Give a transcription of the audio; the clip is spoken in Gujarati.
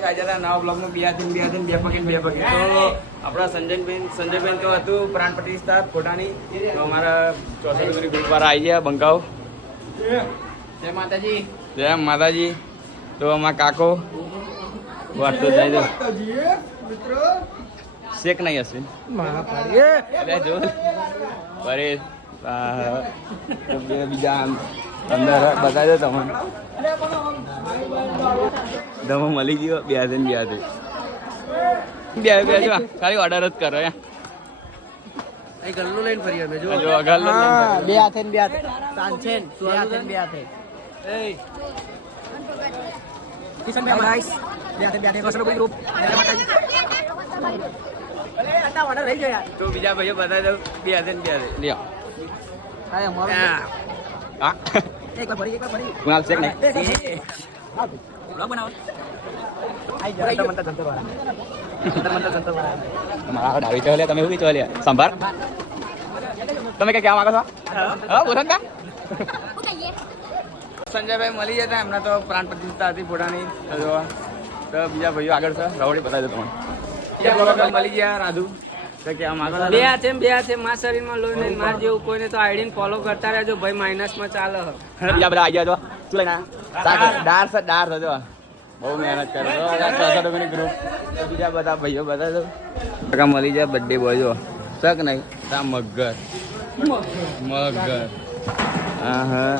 ગાઈસ આજે નવા બ્લોગમાં બે પકડ તો આપણા સંજયબેન તો હતું પ્રાણ પ્રતિષ્ઠા ફોટાની તો અમારા 64 ગ્રુપ વાળા આવી ગયા બંકાવ જય માતાજી તો અમારા કાકો વાટતો જાય તો શેક નહીં હશે જો પરેશ બીજા અંદર બતાવી દો તમે મળી ગયો બે જો ખાલી ઓર્ડર જ કરો ગલ્લો લઈને ફરી અમે જો જો ગલ્લો બે હાથે તાનછેન બે હાથે કિશનભાઈ ગાઈસ બે હાથે કસરો ગ્રુપ અંડા ઓર્ડર રહી ગયા તો બીજા ભાઈઓ બતાવી દો બે હાથે લ્યો કાય અમારું હા એક વાર ફરી કુણાલ શેક નહીં બ્લોગ બનાવો આઈ જા મનતા જંતર વાળા તમારા ડાવી ચાલે તમે શું ચાલે સંભાર તમે કઈ કહેવા માંગો છો હા બોલો ને સંજયભાઈ મળી જતા એમના તો પ્રાણ પ્રતિષ્ઠા હતી ફોટાની તો બીજા ભાઈઓ આગળ છે રવડી બતાવી દો તમને બીજા બ્લોગર મળી ગયા રાધુ તો કહેવા માંગો બે હાથે માં શરીરમાં લોહી નહીં માર જેવું કોઈને તો આઈડીને ફોલો કરતા રહેજો ભાઈ માઇનસમાં ચાલે બીજા બધા આવી ગયા તો શું લઈને ડાર થજો બહુ મહેનત કરો ગ્રુપ બીજા બધા ભાઈઓ બધા તો કાકા મળી જાય બર્થડે બોય જો શક નહીં તા મગર હા